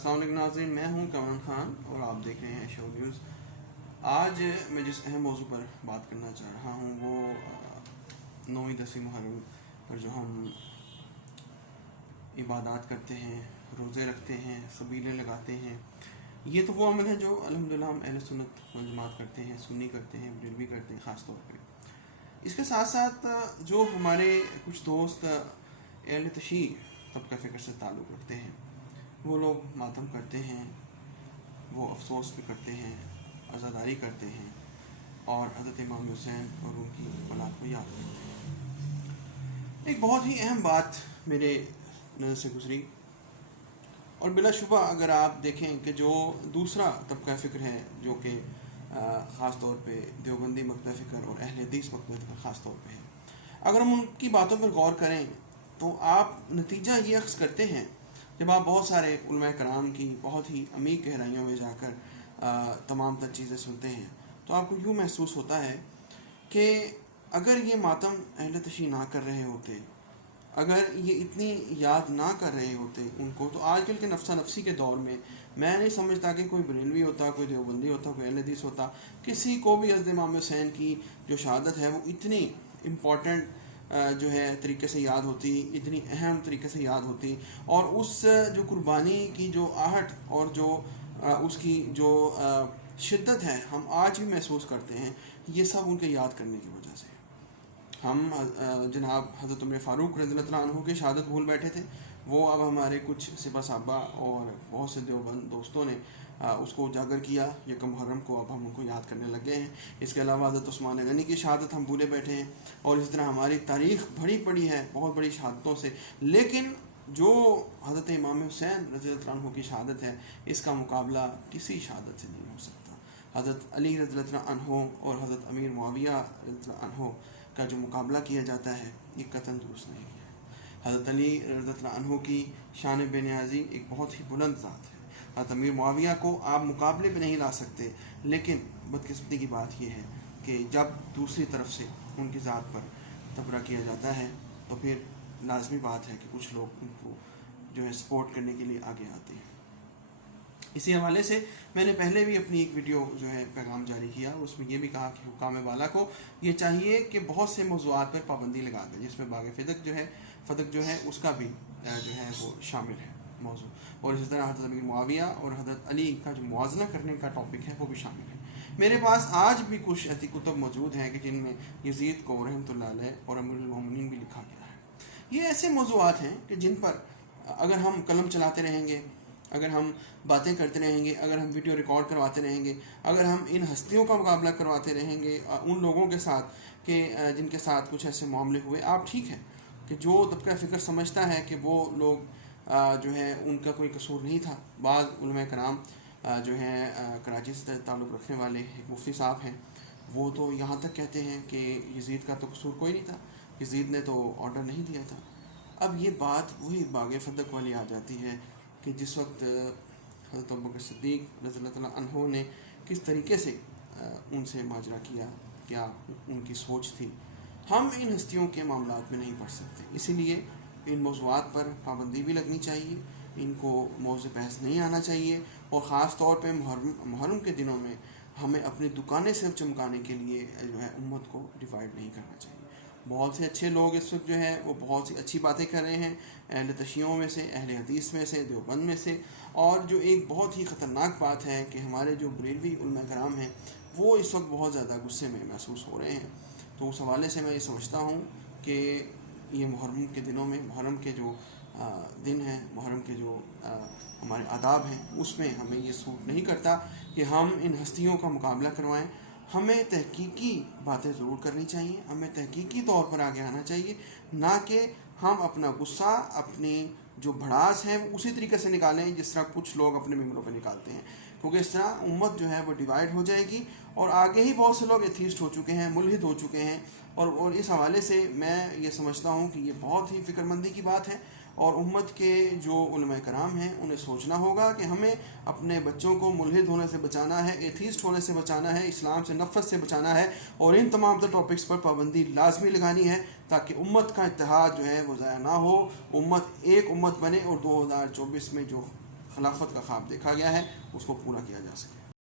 अस्सलाम वालेकुम नाज़रीन, मैं हूं कमरान खान और आप देख रहे हैं शो न्यूज़। आज मैं जिस अहम मौजू पर बात करना चाह रहा हूं वो 9वीं 10वीं मुहर्रम पर जो हम इबादत करते हैं, रोज़े रखते हैं, सबीलें लगाते हैं, ये तो वो अमल है जो अल्हम्दुलिल्लाह हम अहले सुन्नत वल जमात करते हैं, सुन्नी करते हैं, बरेलवी करते हैं ख़ास तौर पे। इसके साथ साथ जो हमारे कुछ दोस्त अहले तशी तबका फ़िक्र से ताल्लुक़ रखते हैं, वो लोग मातम करते हैं, वो अफसोस भी करते हैं, अज़ादारी करते हैं और हज़रत इमाम हुसैन और उनकी औलाद को याद करते हैं। एक बहुत ही अहम बात मेरे नज़र से गुजरी और बिलाशुबा अगर आप देखें कि जो दूसरा तबका फ़िक्र है जो कि ख़ास तौर पे देवबंदी मकतब फ़िक्र और अहले हदीस मकतब फ़िक्र ख़ास तौर पे है, अगर हम उनकी बातों पर गौर करें तो आप नतीजा ये अक्स करते हैं जब आप बहुत सारे उलमा कराम की बहुत ही अमीर गहराइयों में जाकर तमाम तर चीज़ें सुनते हैं तो आपको यूँ महसूस होता है कि अगर ये मातम अहले तशी ना कर रहे होते, अगर ये इतनी याद ना कर रहे होते उनको, तो आजकल के नफ्सा नफसी के दौर में मैं नहीं समझता कि कोई बरेलवी होता, कोई देवबंदी होता, कोई अहले हदीस होता, किसी को भी हज़रत इमाम हुसैन की जो शहादत है वो इतनी इम्पॉर्टेंट जो है तरीके से याद होती, इतनी अहम तरीके से याद होती और उस जो कुर्बानी की जो आहट और जो उसकी जो शिद्दत है हम आज भी महसूस करते हैं, ये सब उनके याद करने की वजह से। हम जनाब हज़रत उमर फ़ारूक रज़ियल्लाहु अन्हु की शहादत भूल बैठे थे, वो अब हमारे कुछ सिपा साहबा और बहुत से देवबंद दोस्तों ने उसको उजागर किया। यकम मुहर्रम को अब हम उनको याद करने लगे हैं। इसके अलावा हज़रत उस्मान गनी की शहादत हम भूले बैठे हैं और इस तरह हमारी तारीख़ भरी पड़ी है बहुत बड़ी शहादतों से, लेकिन जो हज़रत इमाम हुसैन रज़ियल्लाहु अन्हु की शहादत है इसका मुकाबला किसी शहादत से नहीं हो सकता। हज़रत अली रज़ियल्लाहु अन्हु और हज़रत अमीर मुआविया रज़ियल्लाहु अन्हु का जो मुकाबला किया जाता है ये कतई दुरुस्त नहीं है। हज़रत अली रज़ियल्लाहु अन्हु की शान बेनियाज़ी एक बहुत ही बुलंद ज़ात है। हज़रत अमीर मुआविया को आप मुकाबले पे नहीं ला सकते, लेकिन बदकिस्मती की बात यह है कि जब दूसरी तरफ से उनकी ज़ात पर तबरा किया जाता है तो फिर लाजमी बात है कि कुछ लोग उनको जो है सपोर्ट करने के लिए आगे आते हैं। इसी हवाले से मैंने पहले भी अपनी एक वीडियो जो है पैगाम जारी किया, उसमें ये भी कहा कि हुकाम वाला को ये चाहिए कि बहुत से मौज़ूआत पर पाबंदी लगा दें, जिसमें बाग फ़दक जो है उसका भी जो है वो शामिल है मौजू, और इसी तरह हज़रत अमीर मुआविया और हज़रत अली का जो मुआवज़ना करने का टॉपिक है वो भी शामिल है। मेरे पास आज भी कुछ ऐसी कुतुब मौजूद हैं कि जिनमें यज़ीद को रहमतुल्लाह अलैह और अमीरुल मोमिनीन भी लिखा गया है। ये ऐसे मौज़ूआत हैं कि जिन पर अगर हम कलम चलाते रहेंगे, अगर हम बातें करते रहेंगे, अगर हम वीडियो रिकॉर्ड करवाते रहेंगे, अगर हम इन हस्तियों का मुकाबला करवाते रहेंगे उन लोगों के साथ कि जिनके साथ कुछ ऐसे मामले हुए, आप ठीक है कि जो तबका फ़िक्र समझता है कि वो लोग जो है उनका कोई कसूर नहीं था। बाज़ उलमा कराम जो हैं कराची से ताल्लुक़ रखने वाले एक मुफ्ती साहब हैं, वो तो यहाँ तक कहते हैं कि यज़ीद का तो कसूर कोई नहीं था, यज़ीद ने तो ऑर्डर नहीं दिया था। अब ये बात वही बाग फ़दक वाली आ जाती है कि जिस वक्त हज़रत अबू बकर सिद्दीक़ रज़ियल्लाहु अन्हु ने किस तरीके से उनसे माजरा किया, क्या उनकी सोच थी, हम इन हस्तियों के मामलात में नहीं पढ़ सकते। इसीलिए इन मौज़ूआत पर पाबंदी भी लगनी चाहिए, इनको मौज़े बहस नहीं आना चाहिए और ख़ास तौर पे मुहर्रम के दिनों में हमें अपनी दुकानें सिर्फ चमकाने के लिए जो है उम्मत को डिवाइड नहीं करना चाहिए। बहुत से अच्छे लोग इस वक्त जो है वो बहुत सी अच्छी बातें कर रहे हैं, अहले तशियों में से, अहले हदीस में से, देवबंद में से, और जो एक बहुत ही ख़तरनाक बात है कि हमारे जो बरेलवी उलमा कराम हैं वो इस वक्त बहुत ज़्यादा गुस्से में महसूस हो रहे हैं। तो उस हवाले से मैं ये समझता हूँ कि ये मुहर्रम के दिनों में, मुहर्रम के जो दिन हैं, मुहर्रम के जो हमारे आदाब हैं, उसमें हमें ये सूट नहीं करता कि हम इन हस्तियों का मुकाबला करवाएं। हमें तहकीकी बातें ज़रूर करनी चाहिए, हमें तहकीकी तौर पर आगे आना चाहिए, ना कि हम अपना गुस्सा, अपनी जो भड़ास है वो उसी तरीके से निकालें जिस तरह कुछ लोग अपने मेम्बरों पर निकालते हैं, क्योंकि इस तरह उम्मत जो है वो डिवाइड हो जाएगी। और आगे ही बहुत से लोग एथीस्ट हो चुके हैं, मुल्हिद हो चुके हैं, और इस हवाले से मैं ये समझता हूँ कि ये बहुत ही फ़िक्रमंदी की बात है और उम्मत के जो उलमा कराम हैं उन्हें सोचना होगा कि हमें अपने बच्चों को मुल्हिद होने से बचाना है, एथीस्ट होने से बचाना है, इस्लाम से नफ़रत से बचाना है, और इन तमाम टॉपिक्स पर पाबंदी लाजमी लगानी है ताकि उम्मत का इत्तेहाद जो है वो ज़ाया ना हो, उम्मत एक उम्मत बने और 2024 में जो خلافت کا خواب دیکھا گیا ہے اس کو پورا کیا جا سکے.